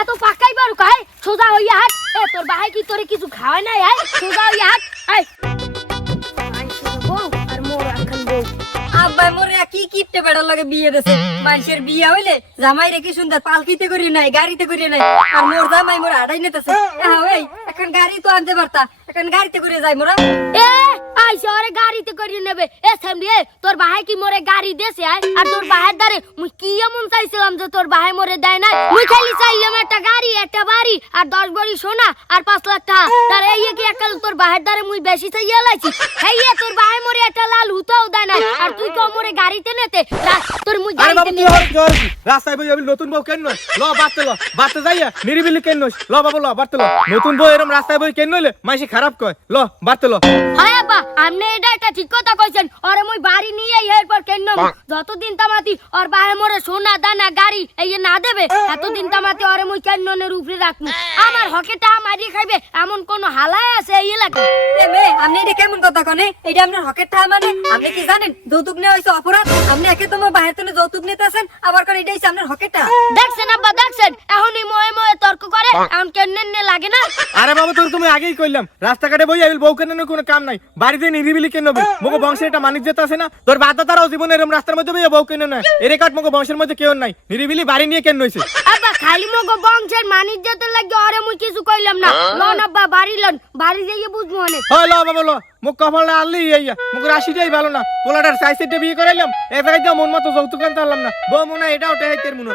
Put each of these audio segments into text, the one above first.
এত পাকাই বারু কাই সোজা হইয়া হাট এ তোর ভাই কি তোরে কিছু খাওয়ায় নাই আয় সোজা হইয়া হাট আয় আই সোজা বউ আর মোর এখন বউ আব্বাই মোরে কি কিপটে বেড়ার লাগে বিয়ে দেছে মানুষের বিয়ে হইলে জামাই রে কি সুন্দর পালকিতে করি নাই গাড়িতে করি নাই আর মোর জামাই মোর আড়াই নিতেছে ওই এখন গাড়ি তো আনতে পারতা এখন গাড়িতে করে যাই মোরা এ আই শহরে গাড়িতে করে নেবে এ সামনে তোর ভাই কি মোরে গাড়ি দেছে আয় আর তোর ভাইয়ের দারে মুই কি এমন চাইছিলাম যে তোর ভাই মোরে দেয় না মুই খালি চাইলাম একটা গাড়ি একটা বাড়ি আর 10 ভরি সোনা আর 5 লাখ টাকা তার এই কি একটা তোর ভাইয়ের দারে মুই বেশি চাইয়া লাইছি হেইয়ে তোর ভাই মোরে একটা লাল হুতাও দেয় না আর তুই তো মোরে গাড়িতে নেতে তোর মুই গাড়িতে নিয়ে রাস্তায় বই আমি নতুন বউ কেন ল বাড়তে যাইয়া নিরিবিলি কেন ল বাবা ল বাড়তে ল নতুন বউ এরকম রাস্তায় বই কেন নইলে মাইসে খারাপ কয় ল বাড়তে ল হ্যাঁ আব্বা আপনি এটা একটা ঠিক কথা কইছেন আরে মুই বাড়ি নিয়ে এরপর কেন যতদিন তামাতি আর ভাই মোরে সোনা দানা গাড়ি এই না দেবে এতদিন তামাতি আরে মুই কেননের উপরে রাখমু আমার হকেটা মারি খাইবে এমন কোন হালায় আছে এই এলাকা এ মে আপনি এটা কেমন কথা কনে এটা আপনার হকের টা মানে আপনি কি জানেন যৌতুক নেওয়া হইছে অপরাধ আপনি একে তোমার বাহির থেকে যৌতুক নিতেছেন আবার কোন এটা হইছে আপনার হকের টা দেখছেন আব্বা দেখছেন এখনই ময়ে তর্ক করে এখন কেননে লাগে না আরে বাবা তোর তুমি আগেই কইলাম রাস্তাঘাটে বই আইল বউ কেন কোনো কাম নাই বাড়িতে নিরিবিলি কেন হবে মগো বংশের এটা মানিজ্যতা আছে না তোর বাদা তারাও জীবনে এরকম রাস্তার মধ্যে বই বউ কেন না এর কাট মগো বংশের মধ্যে কেউ নাই নিরিবিলি বাড়ি নিয়ে কেন হইছে আব্বা খালি মগো বংশের মানিজ্যতা লাগি আরে মুই কিছু কইলাম না লন আব্বা বাড়ি লন বাড়ি যাইয়ে বুঝমু অনেক হয় ল বাবা ল মুখ কপালটা আনলি ইয়া মুখ রাশিটাই ভালো না পোলাটার সাইজটা বিয়ে করাইলাম এক জায়গায় মন মতো যৌতুক আনতে পারলাম না বউ মনে হয় এটাও টেহাইতের মনে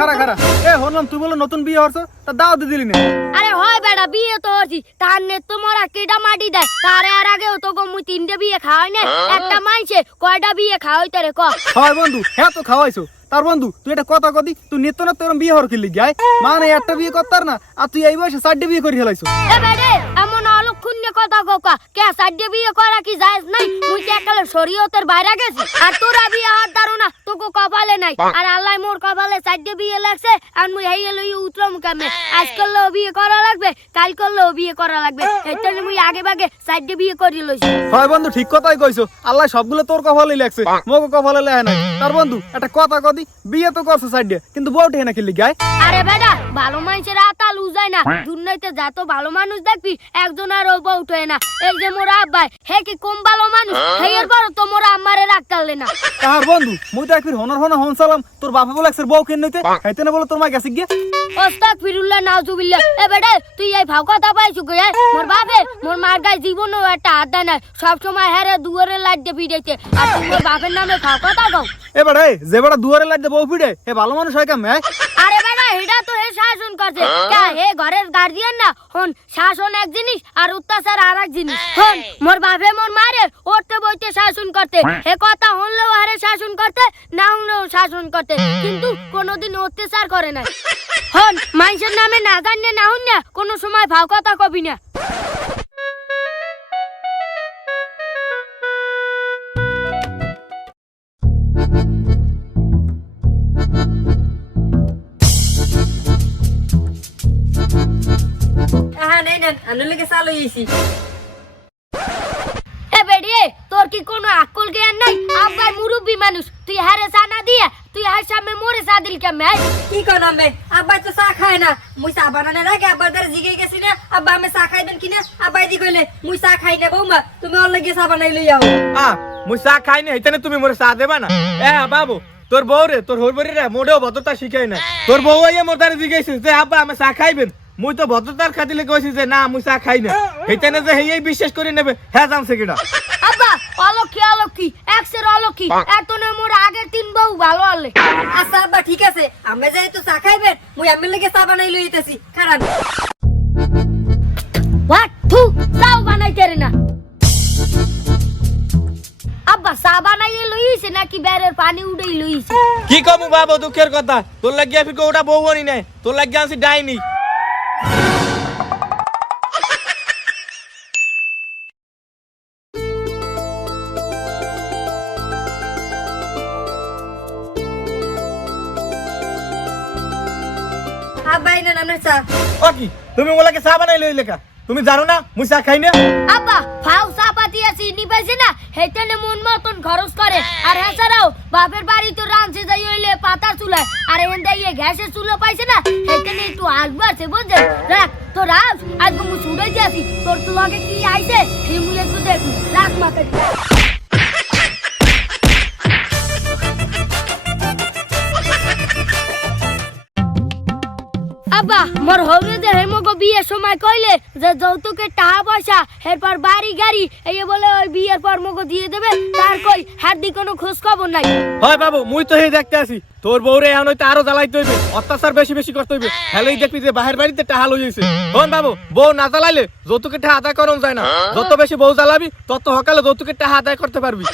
খারা এ হলাম তুই বলো নতুন বিয়ে হচ্ছে তা দাও দিলি না আরে হয় বেড়া বিয়ে তো হচ্ছি তার নে তোমার কেডা মাটি দেয় তারে আর আগে তো গো মুই 3টে বিয়ে খাওয়াই না একটা মাইছে কয়টা বিয়ে খাওয়াইতে রে ক হয় বন্ধু হ্যাঁ তো খাওয়াইছো তার বন্ধু তুই এটা কথা কদি তুই নিত্য না তোর বিয়ে হর কিলি গায় মানে একটা বিয়ে করতার না আর তুই এই বয়সে 4টে বিয়ে করে ফেলাইছো এ বেড়ে এমন অলক্ষুণ্য কথা কোকা কে 4টে বিয়ে করা কি জায়েজ নাই মুই কি একালে শরীয়তের বাইরে গেছি আর তোরা বিয়ে হওয়ার দারুনা তোকে কপালে নাই আর আল্লাহ মোর কপালে 4টে বিয়ে লাগছে আর মুই হেই লই উতরম কামে আজ করলে বিয়ে করা লাগবে কাল করলে বিয়ে করা লাগবে এতনে মুই আগে ভাগে 4টে বিয়ে করি লইছি হয় বন্ধু ঠিক কথাই কইছো আল্লাহ সবগুলো তোর কপালেই লাগছে মোকে কপালে লাগে নাই তার বন্ধু একটা কথা কদি বিয়ে তো করছো 4টে কিন্তু বউটে না কিলি গায় আরে বেটা ভালো মানুষের আতা লুজায় না দুনিয়াতে যত ভালো মানুষ দেখবি একজন আর বউ উঠে না এই যে মোর আব্বাই হে কি কম ভালো মানুষ হে এর বড় তো মোর আমারে রাখতালে না তার বন্ধু মুই তো একবার হন সালাম তোর বাপে বলে একসের বউ কেন নইতে খাইতে না বলে তোর মা গেছে গিয়া আস্তাগফিরুল্লাহ নাউজুবিল্লাহ এ বেটা তুই এই ভাও কথা পাইছু গে মোর বাপে মোর মার গায় জীবনও একটা হাত দেয় না সব সময় হেরে দুয়ারে লাইট দিয়ে পিটাইতে আর তুই মোর বাপের নামে ভাও কথা কও এ বেটা যে বেটা দুয়ারে লাইট দিয়ে বউ পিটাই হে ভালো মানুষ হয় কেমনে আরে বেটা এটা তো হে শাসন করছে কে হে ঘরের গার্ডিয়ান না হন শাসন এক জিনিস আর অত্যাচার আরেক জিনিস হন মোর বাপে মোর মারে উঠতে বইতে শাসন করতে হে কথা হনলেও হারে শাসন করতে না হনলেও শাসন করতে কিন্তু কোনোদিন অত্যাচার করে না হন মানুষের নামে না জানিয়ে না হন না কোনো সময় ভাও কথা কবি না তোর কি কোনো আকল জ্ঞান নাই আব্বার মুরব্বী মানুষ তুই হারে চা না দিয়ে তুই হার সামনে মোরে চা দিল কেমনে কি কোন আম্মে আব্বা তো চা খায় না মুই চা বানানোর আগে আব্বার দ্বারা জিগে গেছি না আব্বা আমি চা খাইবেন কিনা আব্বাই দি কইলে মুই চা খাই না বৌমা তুমি ওর লাগি চা বানাই লই আও মুই চা খাই না এখানে তুমি মোরে চা দেবা না এ বাবু তোর বউ রে তোর হইবরি রে মোটেও ভদ্রতা শিখাই না তোর বউ আইয়া মোর দ্বারা জিগাইছে যে আব্বা আমি চা খাইবেন মুই তো ভদ্রতার খাতিলে কইছি যে না মুই চা খাই না এইখানে যে হেই বিশ্বাস করে নেবে হ্যাঁ জানছে কিনা আব্বা অলক্ষী একসের অলক্ষী এতনে মোর আগে 3 বউ ভালো আলে আচ্ছা আব্বা ঠিক আছে আমি যাই তো চা খাইবেন মুই আম্মের লাগি চা বানাই লইতেছি খারাপ হোয়াট থু চাও বানাইতে রে না আব্বা চা বানাইয়ে লইছে নাকি বেরের পানি উড়াই লইছে কি কমু বাবা দুঃখের কথা তোর লাগিয়া ফির ওটা বউ বনি নাই তোর লাগিয়া আনছি ডাইনি আব্বা এনে নামে চা। ও কি তুমি ওলাকে চা বানাই লই লেখা তুমি জানো না মুই চা খাই না আব্বা ফাউ চাপাতি আছে চিনি পাইছে না হেতেনে মন মতন খরচ করে আর এছাড়াও বাপের বাড়ি তো রাঁধছে যাই হইলে পাতা চুলায় আর এখান দিয়ে গ্যাসের চুলো পাইছে না হেতেনে একটু আসবে আছে বুঝছেন রাখ তো রাজ আজকে মুই ছুটে যাচ্ছি তোর তো লগে কি আইছে সেই মুই একটু দেখুন রাখ মাথা আব্বা মোর হবে যে হেমগো বিয়ের সময় কইলে যে যৌতুকের টাকা পয়সা এরপর বাড়ি গাড়ি এই বলে ওই বিয়ের পর মগো দিয়ে দেবে তার কই হাত দি কোনো খোঁজ খবর নাই হয় বাবু মুই তো হে দেখতে আসি তোর বউরে এখন হইতে আরো জ্বালাইতে হইবে অত্যাচার বেশি বেশি করতে হইবে হেলেই দেখবি যে বাহির বাড়িতে টাহা লই হইছে হন বাবু বউ না জ্বালাইলে যৌতুকের টাকা আদায় করন যায় না যত বেশি বউ জ্বালাবি তত সকালে যৌতুকের টাকা আদায় করতে পারবি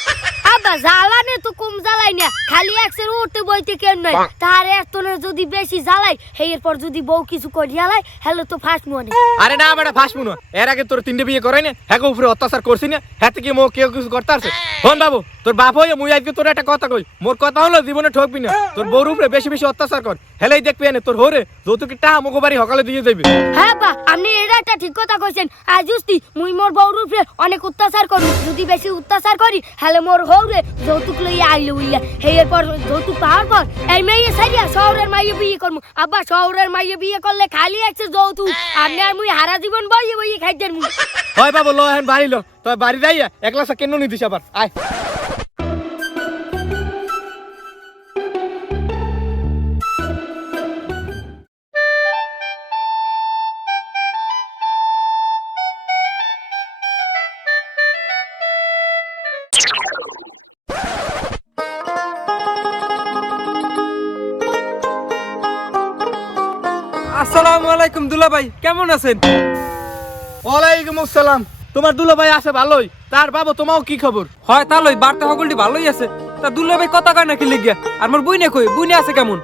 আব্বা জ্বালানে তো কম জ্বালাই না খালি একসের উঠতে বইতে কেন নাই তার এতনে যদি বেশি জ্বালাই এরপর যদি বউ কিছু করিয়া লাই হেলে তো ফাঁস মনে আরে না বেটা ফাঁস মুনো এর আগে তোর তিনটে বিয়ে করাই না হ্যাঁ উপরে অত্যাচার করছি না হ্যাঁ থেকে মো কেউ কিছু করতে আসছে হন বাবু তোর বাপ হয়ে মুই আজকে তোর একটা কথা কই মোর কথা হলো জীবনে ঠকবি না তোর বউর উপরে বেশি বেশি অত্যাচার কর হেলেই দেখবি না তোর হরে যৌতুকের টাকা মুখো বাড়ি সকালে দিয়ে যাবি হ্যাঁ বা আপনি এটা একটা ঠিক কথা কইছেন আজ জুস্তি মুই মোর বউর উপরে অনেক অত্যাচার করি যদি বেশি অত্যাচার করি হেলে মোর হৌরে যৌতুক লইয়া আইলে উইয়া এরপর যৌতুক পাওয়ার পর এই মেয়ে সারিয়া শহরের মাইয়ে বিয়ে করবো আব্বা শহরের মাইয়ে বিয়ে করলে খালি একটা যৌতুক আপনি আর মুই হারা জীবন বইয়ে বইয়ে খাইতেন মুই হয় বাবু লো এখন বাড়ি লো তুই বাড়ি যাইয়া একলা কেন নিদিস আবার আয় আসসালামু আলাইকুম দুলা ভাই কেমন আছেন? ওয়ালাইকুম আসসালাম তোমার দুলো ভাই আছে ভালোই তার বাবু তোমাও কি খবর হয় তাহলে বার্তা সকলটি ভালোই আছে তা দুলা ভাই কথা কয় নাকি লিখিয়া আর মোর বুইনে কই বুইনে আছে কেমন?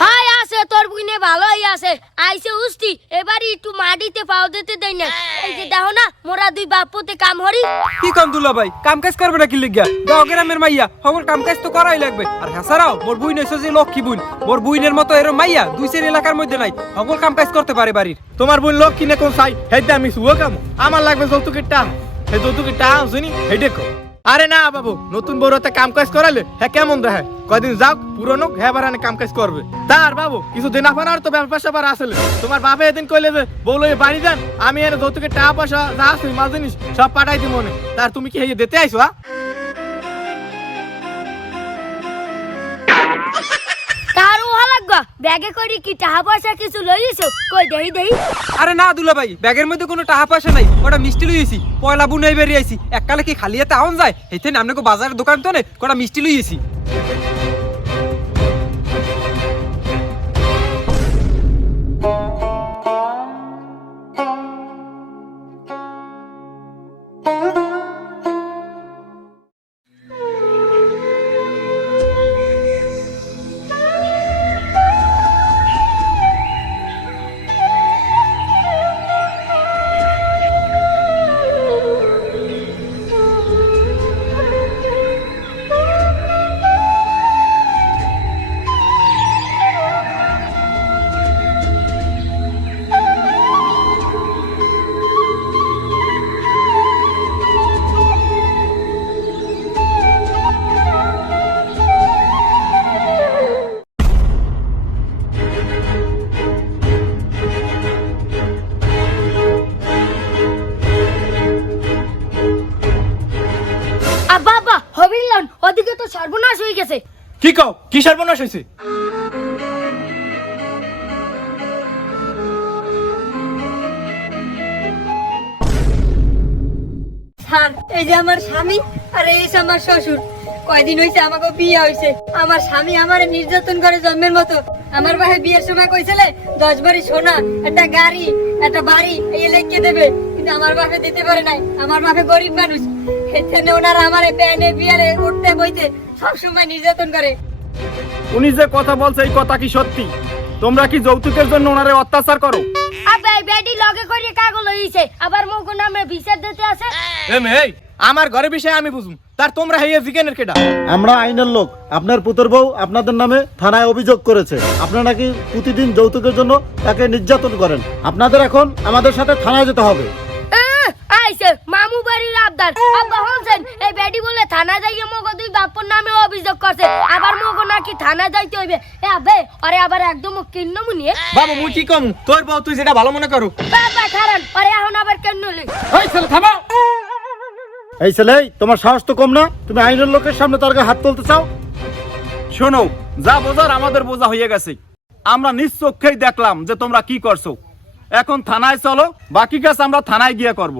হাই আছে তোর বুইনে ভালোই আছে আইছে উস্তি এবারে একটু মাটিতে পাও দিতে দেই না এই যে দেখো না মোরা দুই বাপুতে কাম হরি কি কাম দুলা ভাই কাম কাজ করবে নাকি লিখিয়া গাঁও গ্রামের মাইয়া সকল কাম কাজ তো করাই লাগবে আর হাসারাও মোর বুইন হইছে যে লক্ষ্মী বুইন মোর বুইনের মতো এরম মাইয়া দুই সের এলাকার মধ্যে নাই সকল কাম কাজ করতে পারে বাড়ির তোমার বোন লোক কিনে কোন চাই হেডে আমি শুভ কাম আমার লাগবে যৌতুকের টাকা হে যৌতুকের টাকা শুনি হেডে কো আরে না বাবু নতুন বড়তে কাম কাজ করালে হ্যাঁ কেমন দেখে কয়দিন যাও পুরনো হ্যাঁ বারানে কাম কাজ করবে তার বাবু কিছু দিন আপনার তো ব্যবসা বার আসলে তোমার বাপে এদিন কইলে যে বউলো বাড়ি যান আমি এনে যৌতুকের টাকা পয়সা যা আছে মাল জিনিস সব পাঠাই দিই মনে তার তুমি কি হেয়ে দিতে আইছো তার ওহা লাগবা ব্যাগে করি কি টাকা পয়সা কিছু লইছো কই দেই দেই আরে না দুলা ভাই ব্যাগের মধ্যে কোনো টাকা পয়সা নাই ওটা মিষ্টি লইছি পয়লা বুনাই বেরিয়ে আইছি এককালে কি খালি হাতে আউন যায় এইতে আপনাকে বাজারের দোকান তো নেই কটা মিষ্টি লইছি আব্বা আব্বা হবিলন ওদিকে তো সর্বনাশ হয়ে গেছে কি কও কি সর্বনাশ হইছে স্যার এই যে আমার স্বামী আর এই যে আমার শ্বশুর কয়দিন হইছে আমাকে বিয়ে হইছে আমার স্বামী আমারে নির্যাতন করে জন্মের মতো আমার ভাই বিয়ের সময় কইছিলে 10 ভরি সোনা একটা গাড়ি একটা বাড়ি এই লেখকে দেবে কিন্তু আমার বাপে দিতে পারে নাই আমার বাপে গরিব মানুষ এখানে ওনারা আমারে প্যানে বিয়ারে উঠতে বইতে সব সময় নির্যাতন করে উনি যে কথা বলছে এই কথা কি সত্যি তোমরা কি যৌতুকের জন্য ওনারে অত্যাচার করো আব্বা এই বেডি লগে করি কাগজ লইছে আবার মগো নামে বিচার দিতে আছে এই আমার ঘরে বিষয় আমি বুঝুম তার তোমরা হেয়ে জিজ্ঞেনের কেটা? আমরা আইনের লোক। আপনার পুত্র বউ আপনাদের নামে থানায় অভিযোগ করেছে আপনারা নাকি প্রতিদিন যৌতুকের জন্য তাকে নির্যাতন করেন। আপনাদের এখন আমাদের সাথে থানায় যেতে হবে। আইছে মামু বাড়ির আবদার। আব্বা হনছেন এই বেডি বলে থানা যাইয়ে মগো দুই বাপর নামে অভিযোগ করছে, আবার মগো নাকি থানা যাইতে হইবে। এ আবে আরে আবার একদম কিন্ন মুনিয়ে বাবু মুই কি কম, তোর বউ তুই যেটা ভালো মনে করো। বাবা খারান আরে এখন আবার কেন লই? এই ছেলে থামো। এই ছেলে, তোমার সাহস তো কম না, তুমি আইনের লোকের সামনে তার গায়ে হাত তুলতে চাও? শোনো, যা বোঝার আমাদের বোঝা হয়ে গেছে। আমরা নিজ চোখেই দেখলাম যে তোমরা কি করছো। এখন থানায় চলো, বাকি কাজ আমরা থানায় গিয়ে করব।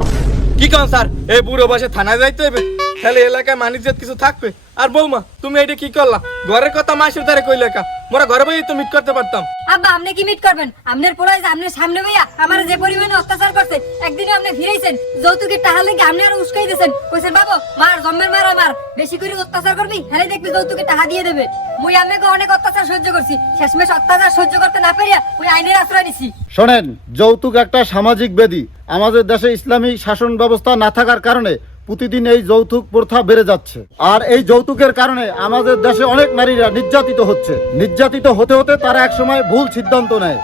কি কন স্যার, এই বুড়ো বয়সে থানায় যাইতে হবে? তাহলে এলাকায় মানিজ্যত কিছু থাকবে? আর বৌমা তুমি এটা কি করলা? ঘরের কথা মাসের তারে কই লেখা, মোরা ঘরে বই তো মিট করতে পারতাম। আব্বা আপনি কি মিট করবেন? আপনার পোড়াই যে আপনার সামনে ভাইয়া আমার যে পরিমাণে অত্যাচার করছে, একদিনও আপনি ফিরাইছেন যৌতুকের টাকা লেগে আপনি আরো উস্কাই দিয়েছেন। কইছেন বাবু মার জন্মের মার আমার বেশি করে অত্যাচার করবি, হ্যাঁ দেখবি যৌতুকের টাকা দিয়ে দেবে। মুই আপনাকে অনেক অত্যাচার সহ্য করছি, শেষমেশ অত্যাচার সহ্য করতে না পারিয়া ওই আইনের আশ্রয় নিছি। শোনেন, যৌতুক একটা সামাজিক ব্যাধি। আমাদের দেশে ইসলামী শাসন ব্যবস্থা না থাকার কারণে প্রতিদিন এই যৌতুক প্রথা বেড়ে যাচ্ছে। আর এই যৌতুকের কারণে আমাদের দেশে অনেক নারীরা নির্যাতিত হচ্ছে। নির্যাতিত হতে হতে তারা একসময় ভুল সিদ্ধান্ত নেয়।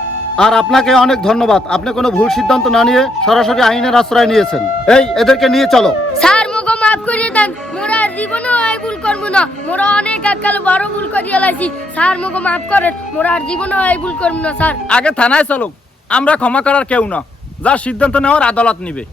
আর আপনাকে অনেক ধন্যবাদ, আপনি কোনো ভুল সিদ্ধান্ত না নিয়ে সরাসরি আইনের আশ্রয় নিয়েছেন। এই এদেরকে নিয়ে চলো। স্যার মগো মাফ করে দেন, মোরা আর জীবনে এই ভুল করবো না। মোরা অনেক এককাল বড় ভুল করিয়া লাইছি। স্যার মগো মাফ করেন, মোরা আর জীবনে এই ভুল করবো না স্যার। আগে থানায় চলো, আমরা ক্ষমা করার কেউ না, যা সিদ্ধান্ত নেওয়ার আদালত নিবে।